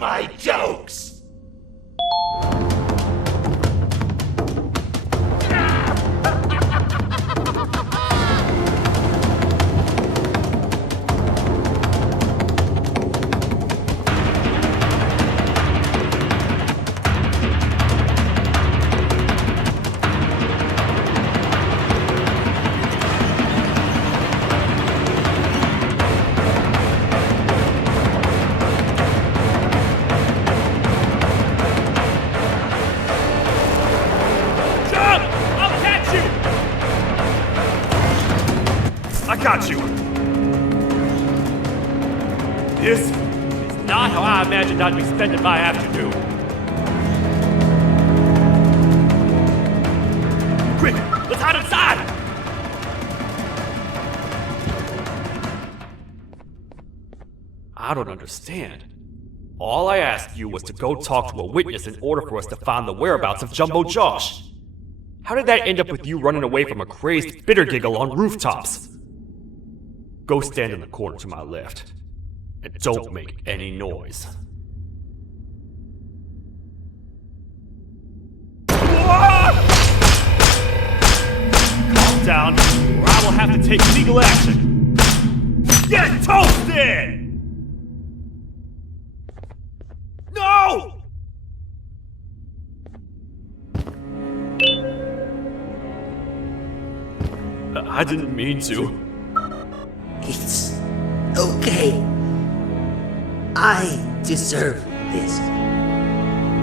my jokes! Got you! This is not how I imagined I'd be spending my afternoon. Quick, let's hide inside! I don't understand. All I asked you was to go talk to a witness in order for us to find the whereabouts of Jumbo Josh. How did that end up with you running away from a crazed Bittergiggle on rooftops? Go stand in the corner to my left, and don't make any noise. Calm down, or I will have to take legal action. Get toasted! No! I didn't mean to. It's okay. I deserve this.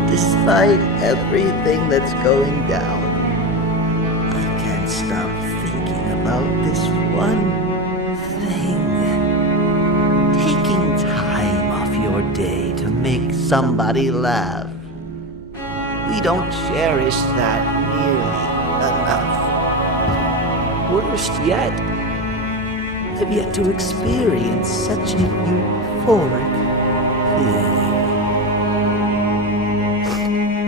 Despite everything that's going down, I can't stop thinking about this one thing. Taking time off your day to make somebody laugh. We don't cherish that nearly enough. Worst yet, I've yet to experience such a euphoric feeling.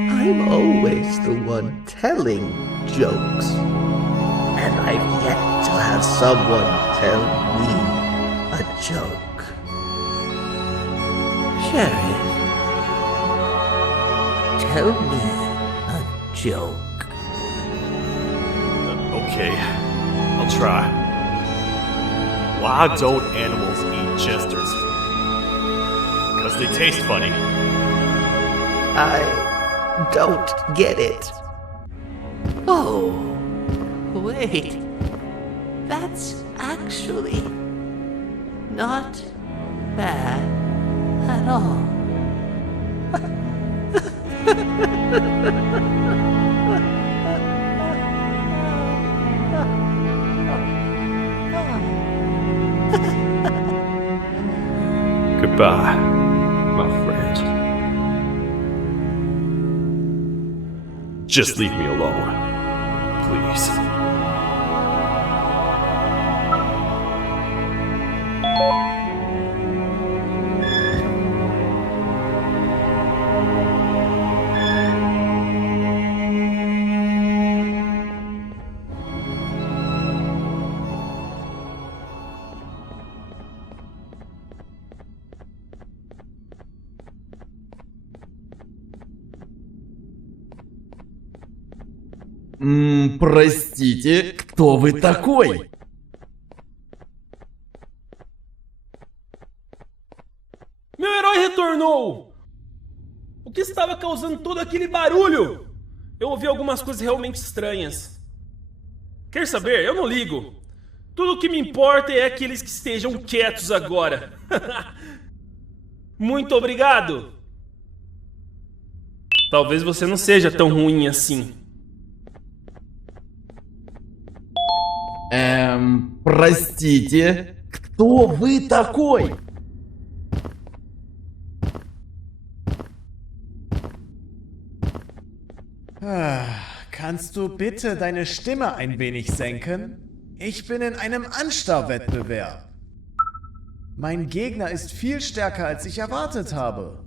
I'm always the one telling jokes, and I've yet to have someone tell me a joke. Sheriff, tell me a joke. Okay, I'll try. Why don't animals eat jesters? Because they taste funny. I don't get it. Oh, wait. That's actually not bad at all. Goodbye, my friend. Just leave me alone, please. Простите, кто вы такой? Meu herói retornou! O que estava causando todo aquele barulho? Eu ouvi algumas coisas realmente estranhas. Quer saber? Eu não ligo. Tudo o que me importa é aqueles que estejam quietos agora. Muito obrigado! Talvez você não seja tão ruim assim. Простите, кто вы такой? Kannst du bitte deine Stimme ein wenig senken? Ich bin in einem Anstarrwettbewerb. Mein Gegner ist viel stärker, als ich erwartet habe.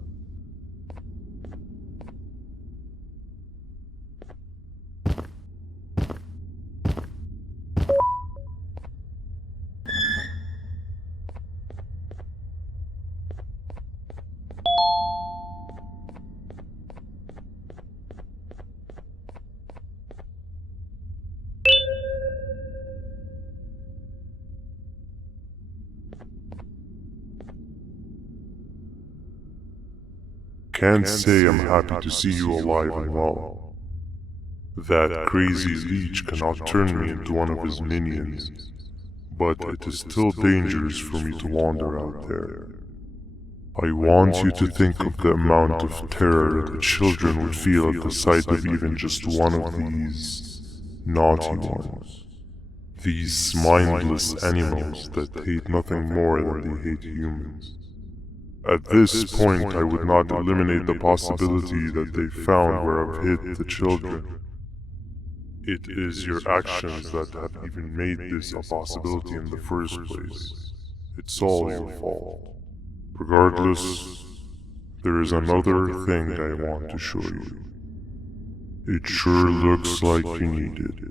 can't say I'm happy to see you alive and well. That crazy leech cannot turn me into one of his minions, but it is still dangerous for me to wander out there. I want you to think of the amount of terror that children would feel at the sight of even just one of these naughty ones. These mindless animals that hate nothing more than they hate humans. At this point, I would not eliminate the possibility that they found where I've hid the children. It is your actions that have even made this a possibility in the first place. It's all your fault. Regardless, there is another thing I want to show you. It sure looks like you need it.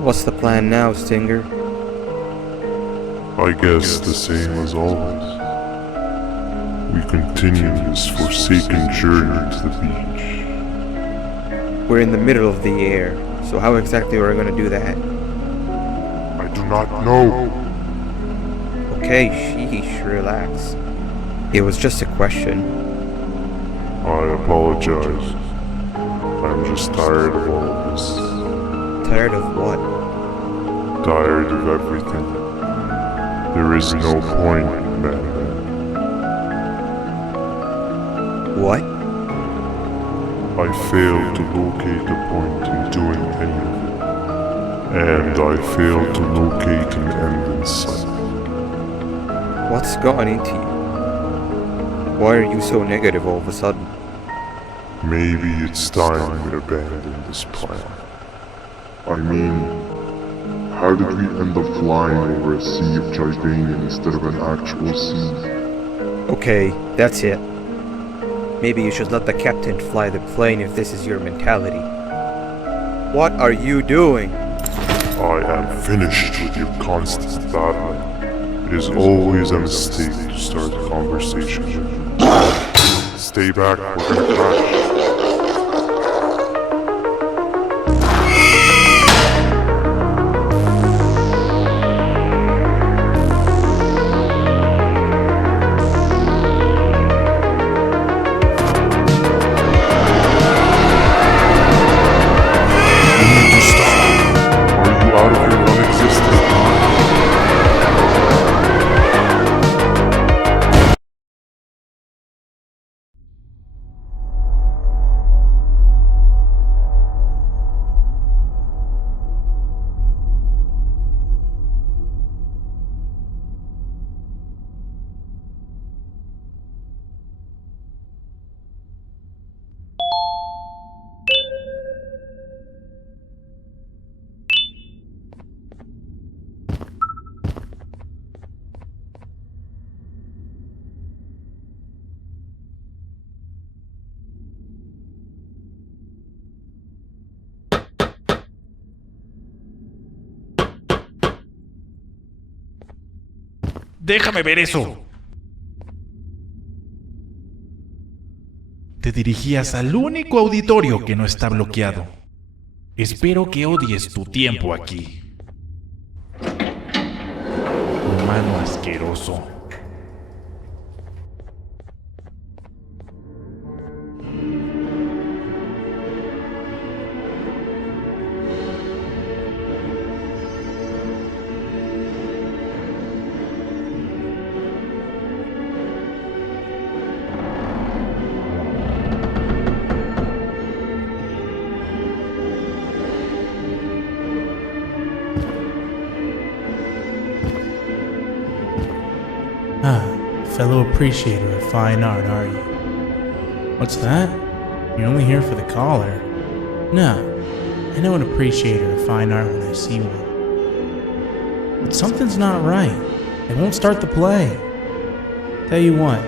What's the plan now, Stinger? I guess the same as always. We continue this forsaken journey to the beach. We're in the middle of the air, so how exactly are we going to do that? I do not know. Okay, sheesh, relax. It was just a question. I apologize. I'm just tired of all of this. Tired of what? Tired of everything. There is no point in that. What? I failed to locate a point in doing any of it. And I failed to locate an end in sight. What's gone into you? Why are you so negative all of a sudden? Maybe it's time we abandon this plan. I mean, how did we end up flying over a sea of Jardanian instead of an actual sea? Okay, that's it. Maybe you should let the captain fly the plane if this is your mentality. What are you doing? I am finished with your constant battling. It is always a mistake to start a conversation. Stay back, we're gonna crash. Déjame ver eso. Te dirigías al único auditorio que no está bloqueado. Espero que odies tu tiempo aquí. Humano asqueroso. Fellow appreciator of fine art, are you? What's that? You're only here for the collar. No, I know an appreciator of fine art when I see one. But something's not right. They won't start the play. Tell you what,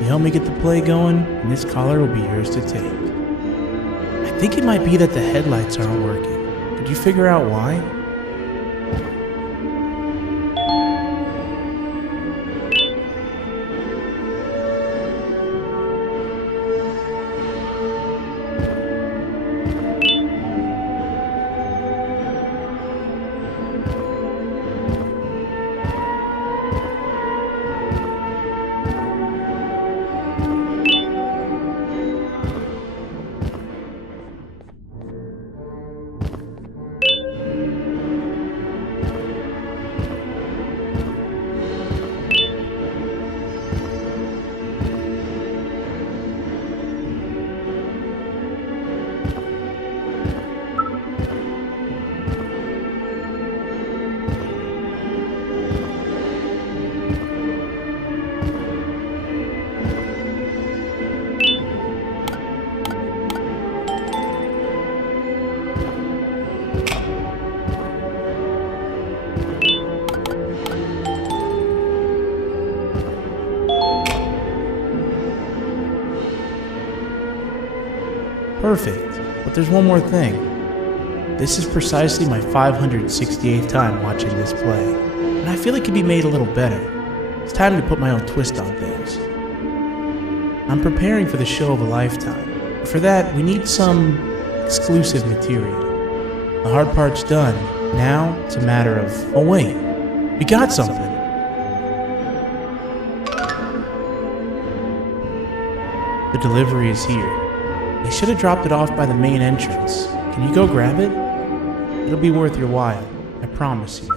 you help me get the play going, and this collar will be yours to take. I think it might be that the headlights aren't working. Did you figure out why? Perfect. But there's one more thing. This is precisely my 568th time watching this play, and I feel it could be made a little better. It's time to put my own twist on things. I'm preparing for the show of a lifetime. For that, we need some exclusive material. The hard part's done. Now, it's a matter of... Oh wait, we got something. The delivery is here. They should have dropped it off by the main entrance. Can you go grab it? It'll be worth your while, I promise you.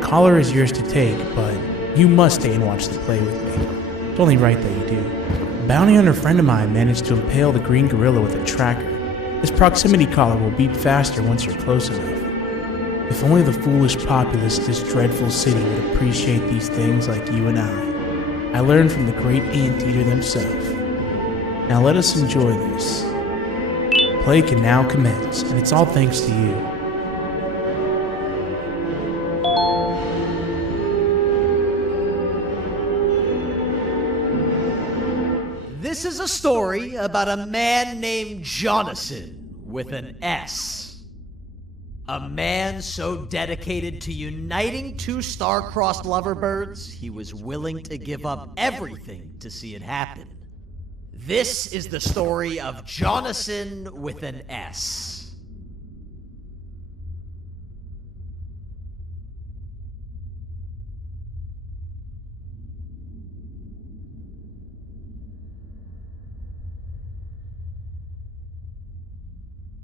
Collar is yours to take, but you must stay and watch the play with me. It's only right that you do. A bounty hunter friend of mine managed to impale the green gorilla with a tracker. This proximity collar will beep faster once you're close enough. If only the foolish populace of this dreadful city would appreciate these things like you and I. I learned from the great anteater himself. Now let us enjoy this. Play can now commence, and it's all thanks to you. This is a story about a man named Jonathan with an S. A man so dedicated to uniting two star-crossed loverbirds, he was willing to give up everything to see it happen. This is the story of Jonathan with an S.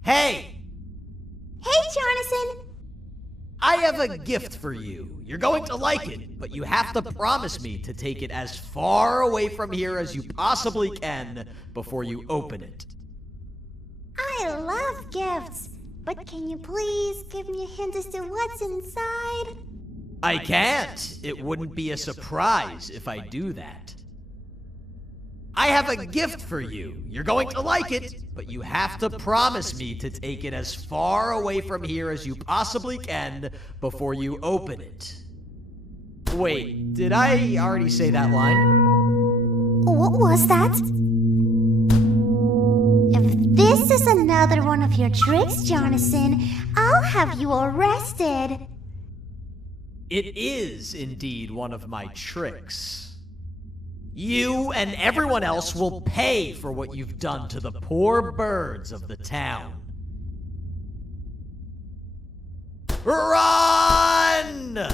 Hey! Hey, Jonathan! I have a gift for you. You're going to like it, but you have to promise me to take it as far away from here as you possibly can before you open it. I love gifts, but can you please give me a hint as to what's inside? I can't. It wouldn't be a surprise if I do that. I have a gift for you. You're going to like it, but you have to promise me to take it as far away from here as you possibly can before you open it. Wait, did I already say that line? What was that? If this is another one of your tricks, Jonathan, I'll have you arrested. It is indeed one of my tricks. You and everyone else will pay for what you've done to the poor birds of the town. Run!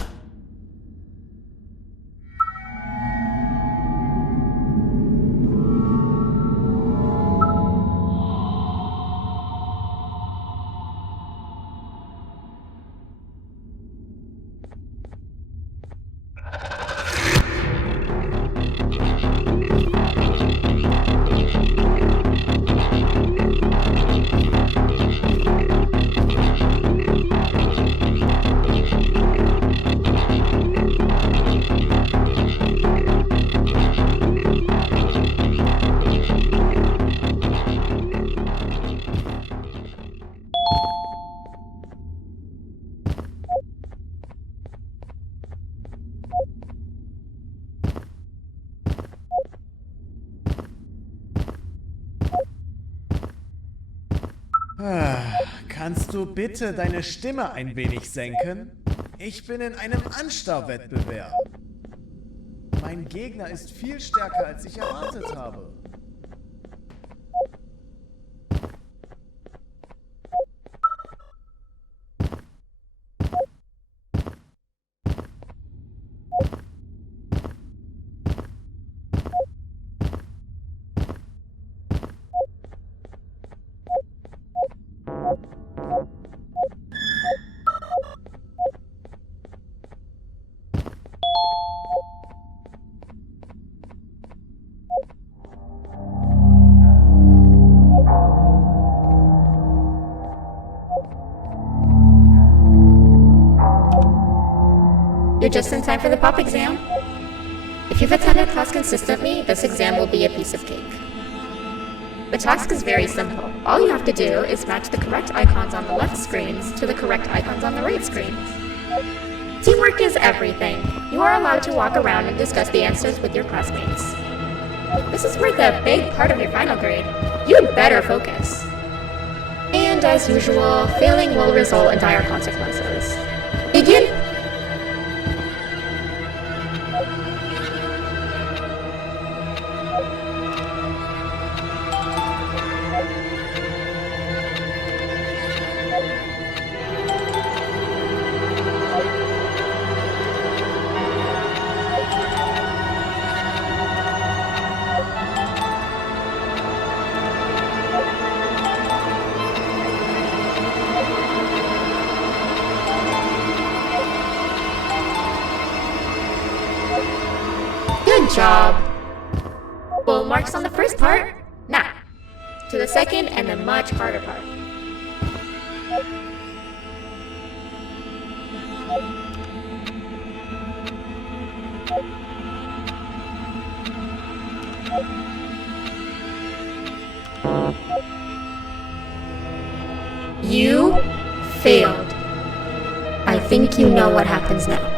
Kannst du bitte deine Stimme ein wenig senken? Ich bin in einem Anstarrwettbewerb. Mein Gegner ist viel stärker, als ich erwartet habe. You're just in time for the pop exam. If you've attended class consistently, this exam will be a piece of cake. The task is very simple. All you have to do is match the correct icons on the left screens to the correct icons on the right screens. Teamwork is everything. You are allowed to walk around and discuss the answers with your classmates. This is worth a big part of your final grade. You'd better focus. And as usual, failing will result in dire consequences. Begin! Good job! Full marks on the first part. Now, to the second and the much harder part. You failed. I think you know what happens now.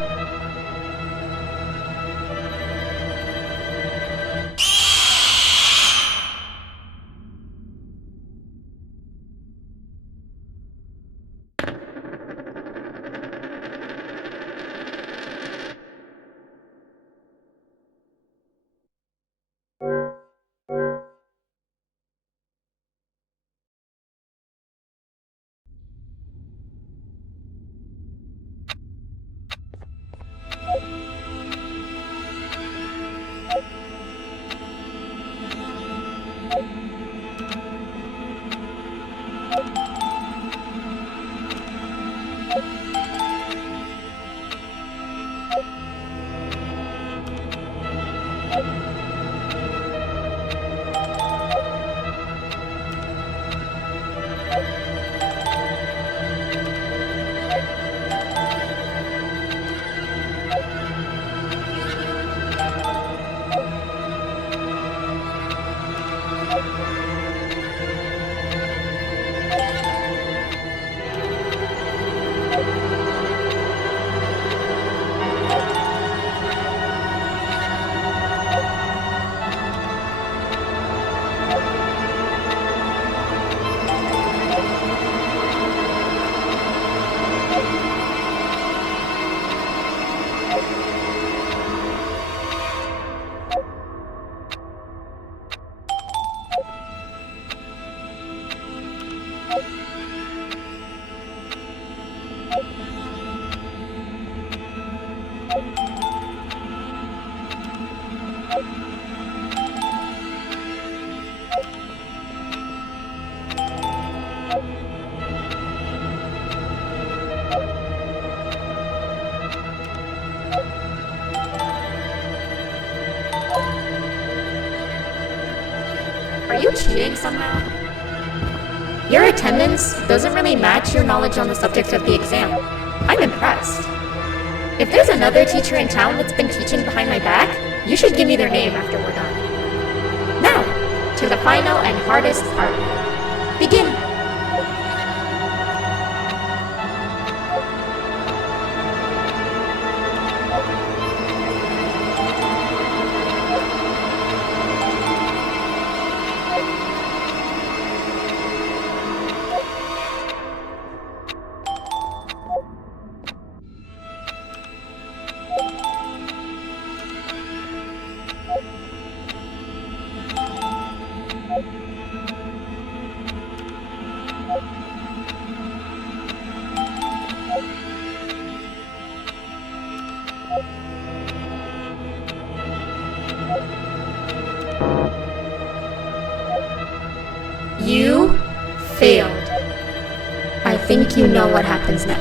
Are you cheating somehow? Your attendance doesn't really match your knowledge on the subject of the exam. I'm impressed. If there's another teacher in town that's been teaching behind my back, you should give me their name after we're done. Now, to the final and hardest part. Begin! You failed. I think you know what happens now.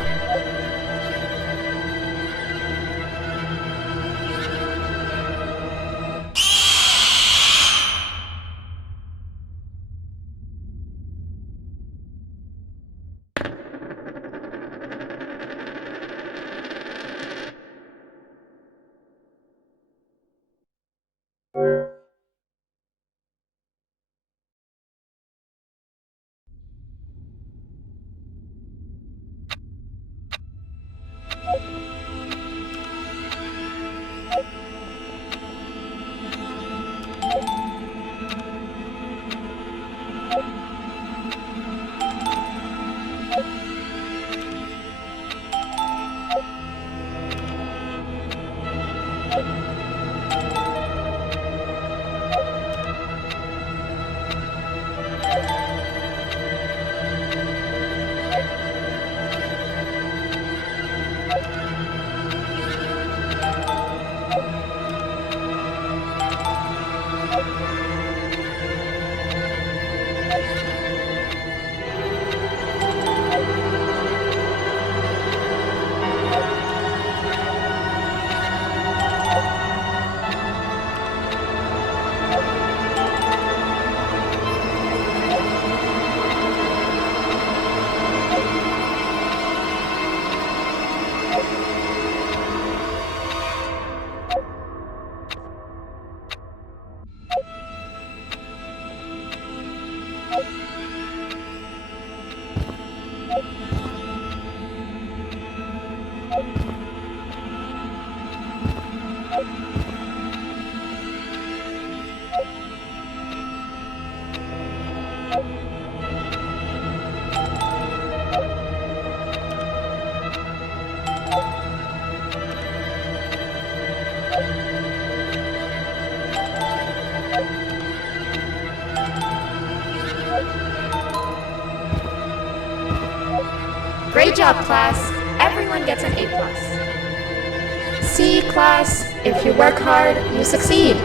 Great job, class. Everyone gets an A+. See, class, if you work hard, you succeed.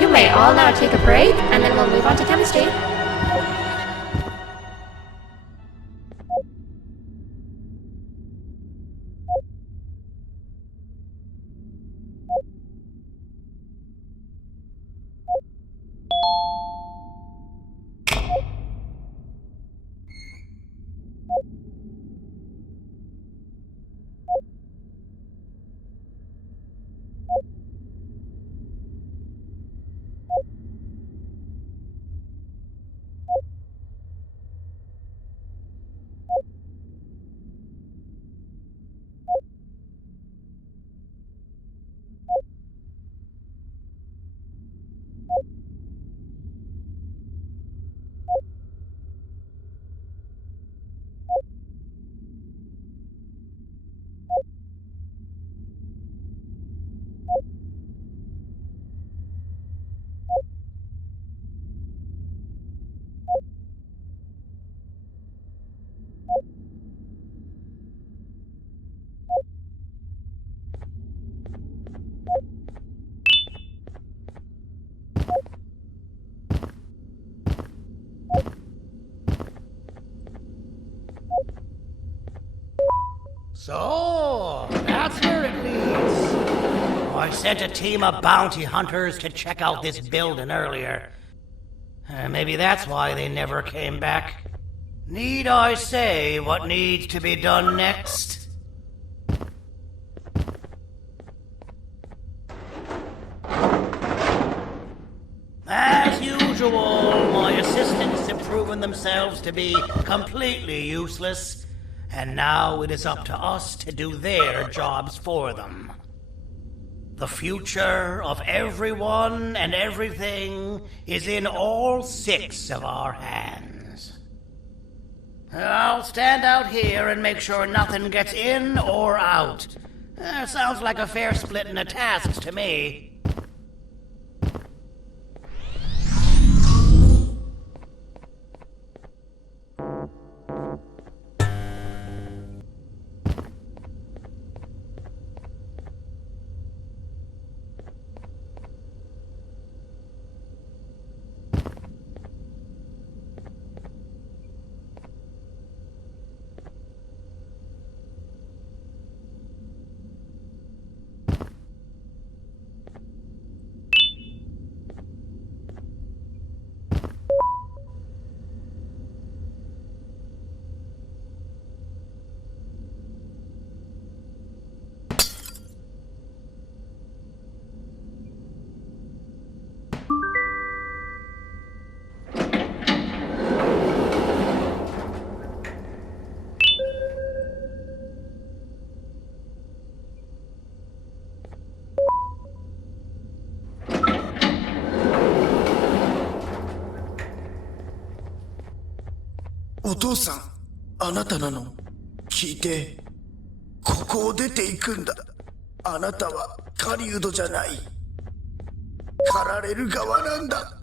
You may all now take a break, and then we'll move on to chemistry. So, that's where it leads. I sent a team of bounty hunters to check out this building earlier. Maybe that's why they never came back. Need I say what needs to be done next? As usual, my assistants have proven themselves to be completely useless. And now it is up to us to do their jobs for them. The future of everyone and everything is in all 6 of our hands. I'll stand out here and make sure nothing gets in or out. Sounds like a fair splitting of tasks to me. お父さん、あなたなの？聞いて。ここを出ていくんだ。あなたは狩人じゃない。狩られる側なんだ。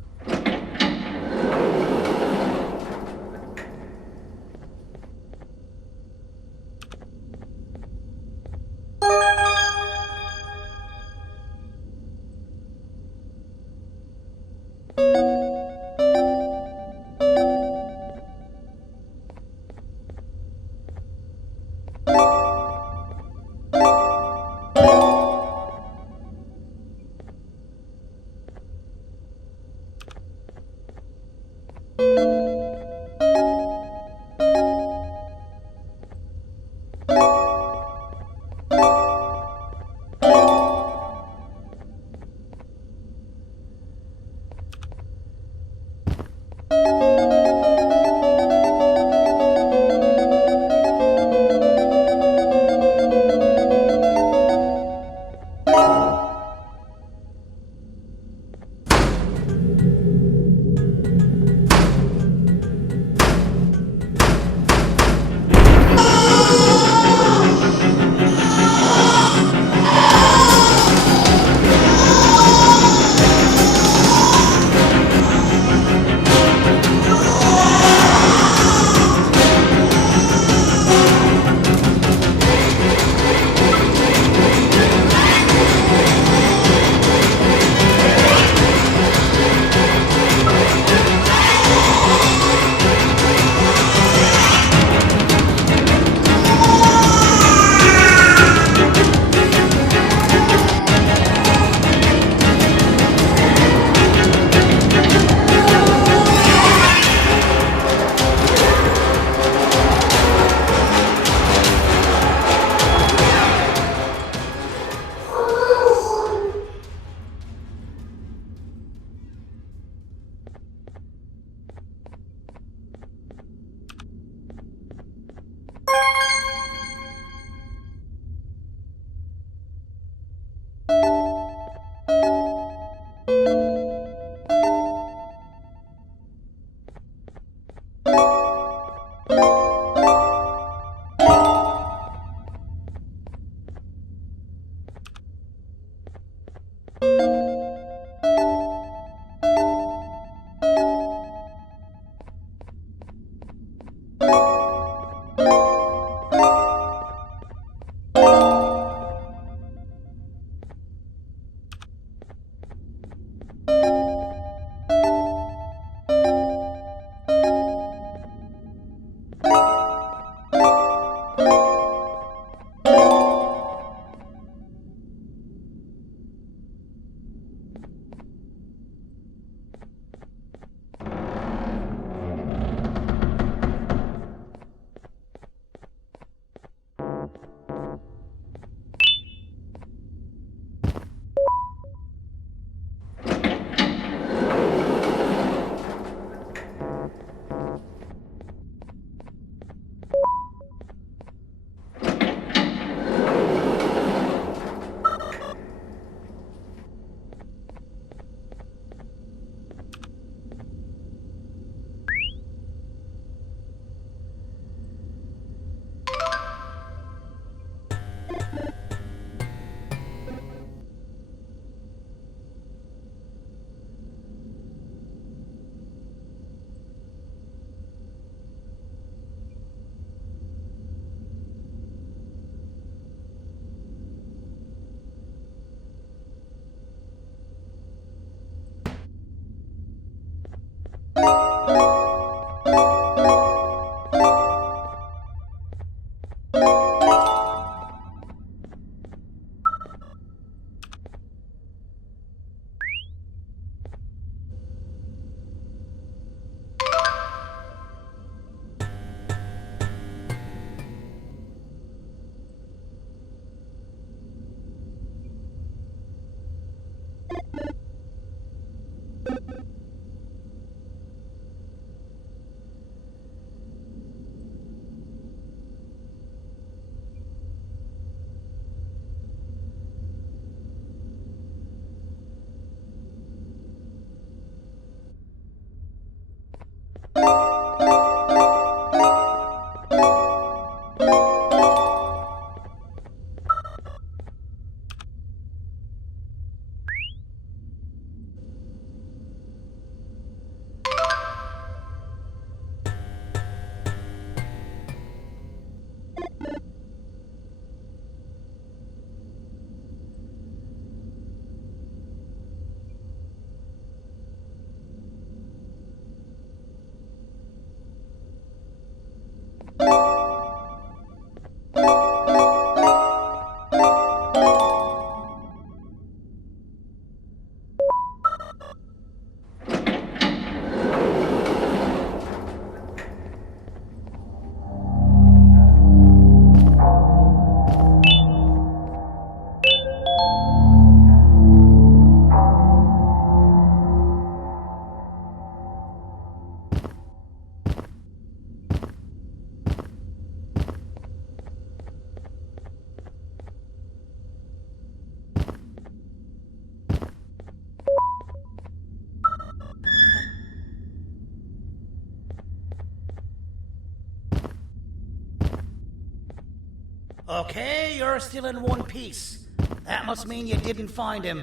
Okay, you're still in one piece. That must mean you didn't find him.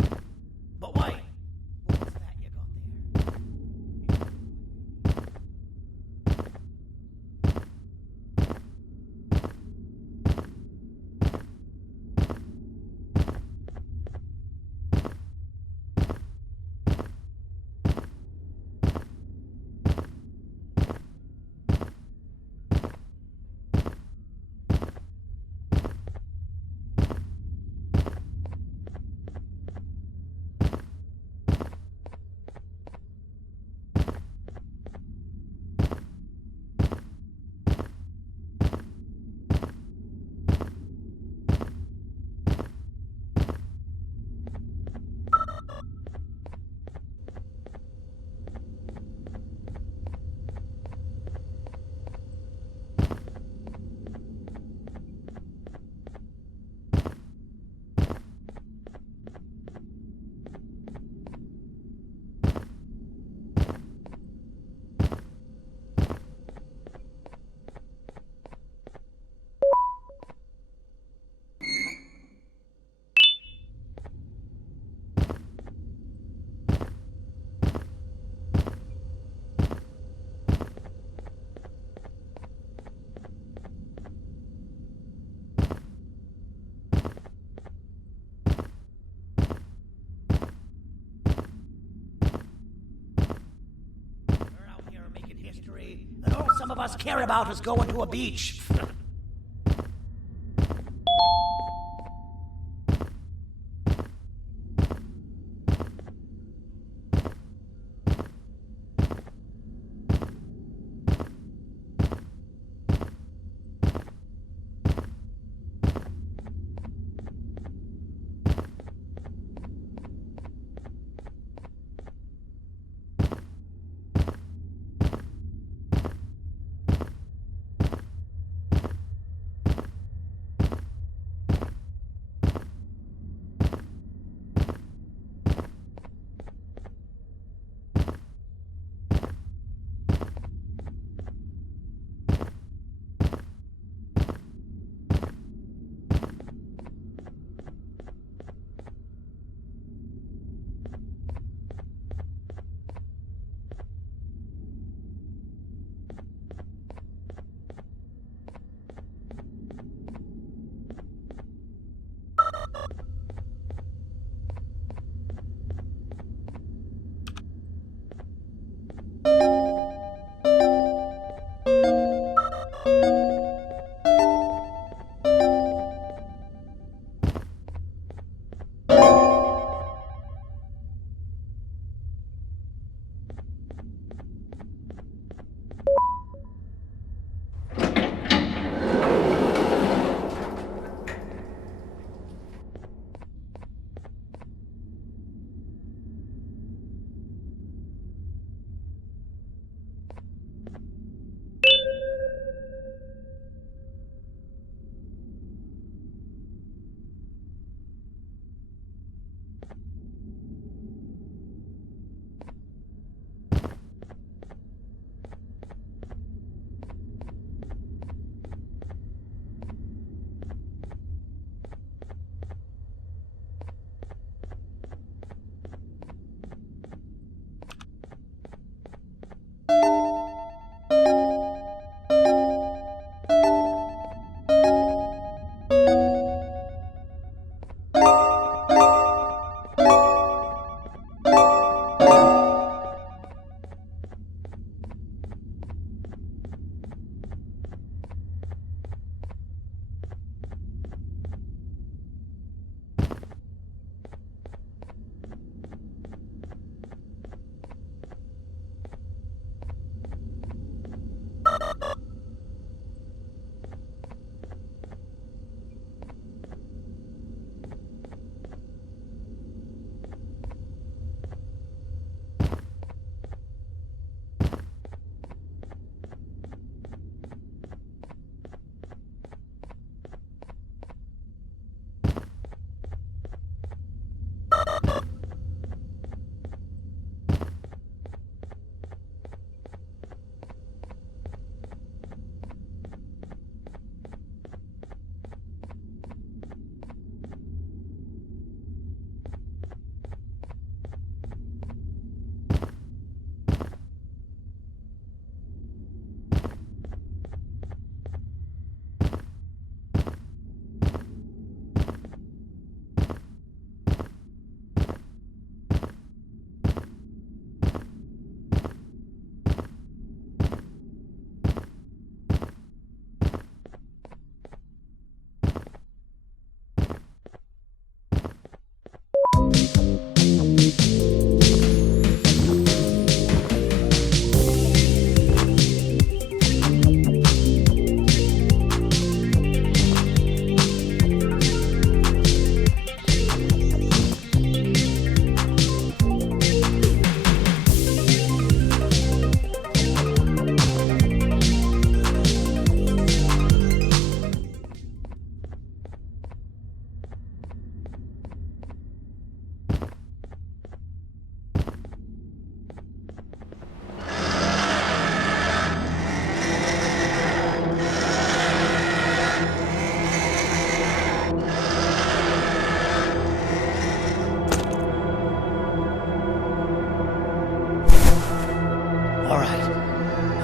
But wait, what's that you got there? And all some of us care about is going to a beach.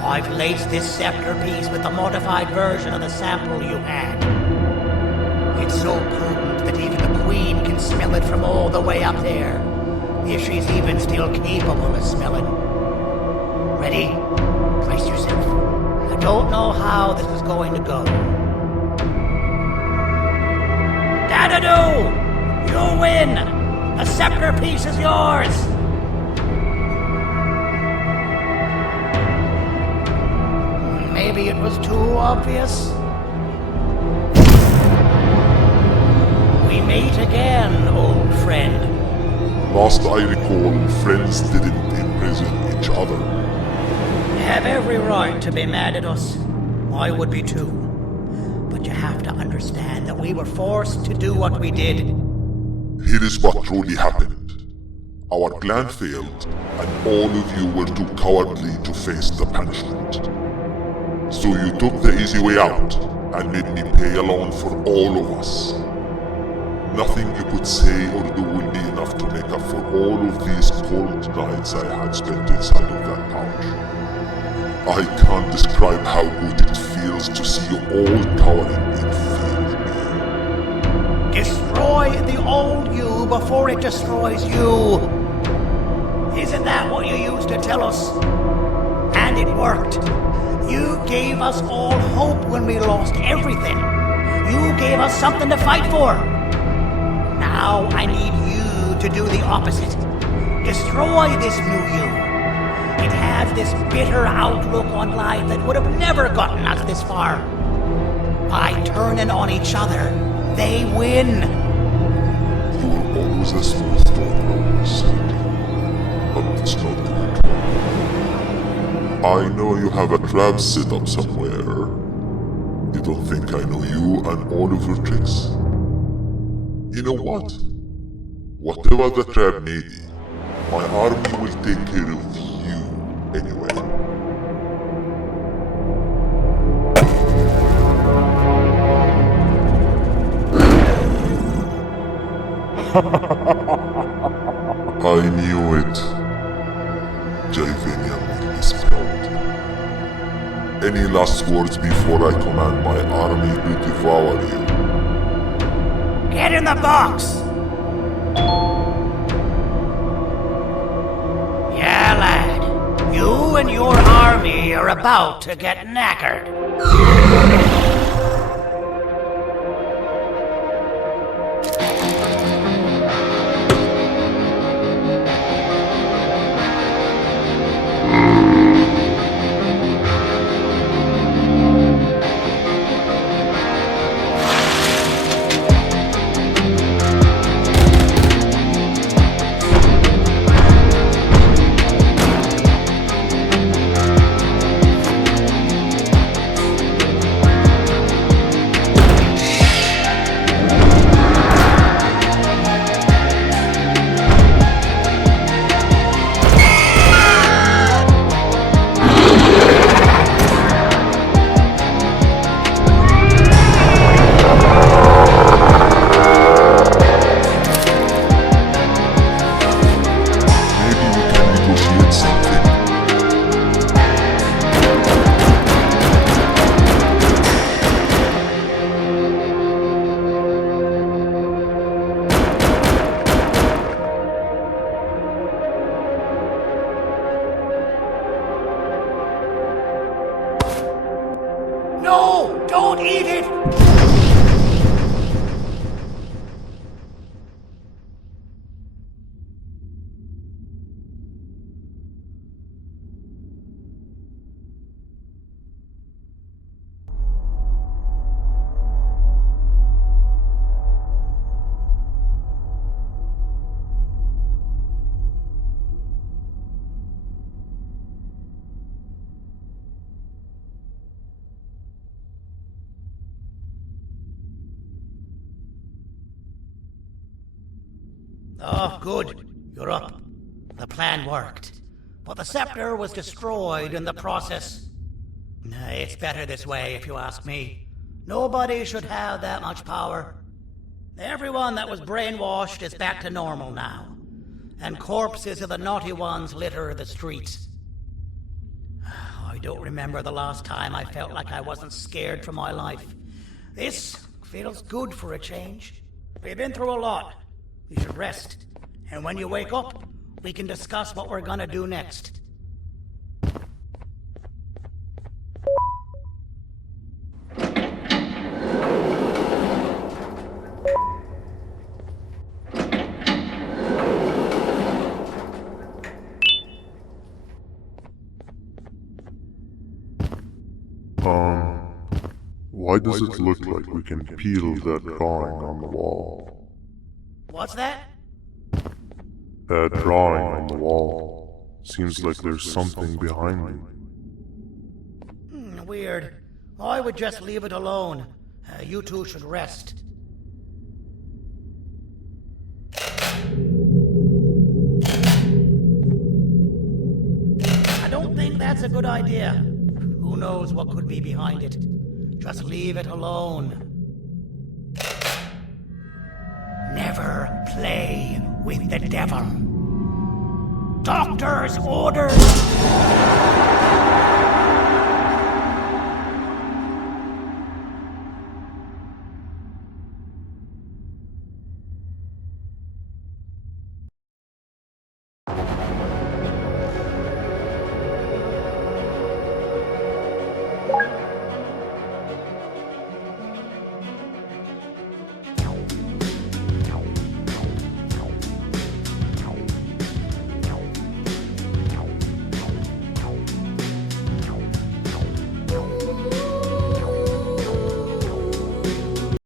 I've laced this scepter piece with the modified version of the sample you had. It's so potent that even the Queen can smell it from all the way up there, if she's even still capable of smelling. Ready? Brace yourself. I don't know how this is going to go. Dadadoo! You win! The scepter piece is yours! Maybe it was too obvious. We meet again, old friend. Last I recall, friends didn't imprison each other. You have every right to be mad at us. I would be too. But you have to understand that we were forced to do what we did. Here is what truly happened. Our plan failed, and all of you were too cowardly to face the punishment. So you took the easy way out, and made me pay alone for all of us. Nothing you could say or do will be enough to make up for all of these cold nights I had spent inside of that pouch. I can't describe how good it feels to see you all cowering in fear of me. Destroy the old you before it destroys you. Isn't that what you used to tell us? And it worked. You gave us all hope when we lost everything. You gave us something to fight for. Now I need you to do the opposite. Destroy this new you. It has this bitter outlook on life that would have never gotten us this far. By turning on each other, they win. You were always a smooth talker, Sandy. But it's not good. I know you have a trap set up somewhere. You don't think I know you and all of your tricks? You know what? Whatever the trap may be, my army will take care of you anyway. I knew it. Javanian will be spelled. Any last words before I command my army to devour you? Get in the box! Yeah, lad. You and your army are about to get knackered. No! Don't eat it! Oh, good. You're up. The plan worked. But the scepter was destroyed in the process. It's better this way, if you ask me. Nobody should have that much power. Everyone that was brainwashed is back to normal now. And corpses of the naughty ones litter the streets. I don't remember the last time I felt like I wasn't scared for my life. This feels good for a change. We've been through a lot. You should rest. And when you wake up, we can discuss what we're gonna do next. Why does it look like we can peel that drawing on the wall? What's that? That drawing on the wall. Seems like there's something behind it. Weird. I would just leave it alone. You two should rest. I don't think that's a good idea. Who knows what could be behind it? Just leave it alone. Never play with the devil. Doctor's orders!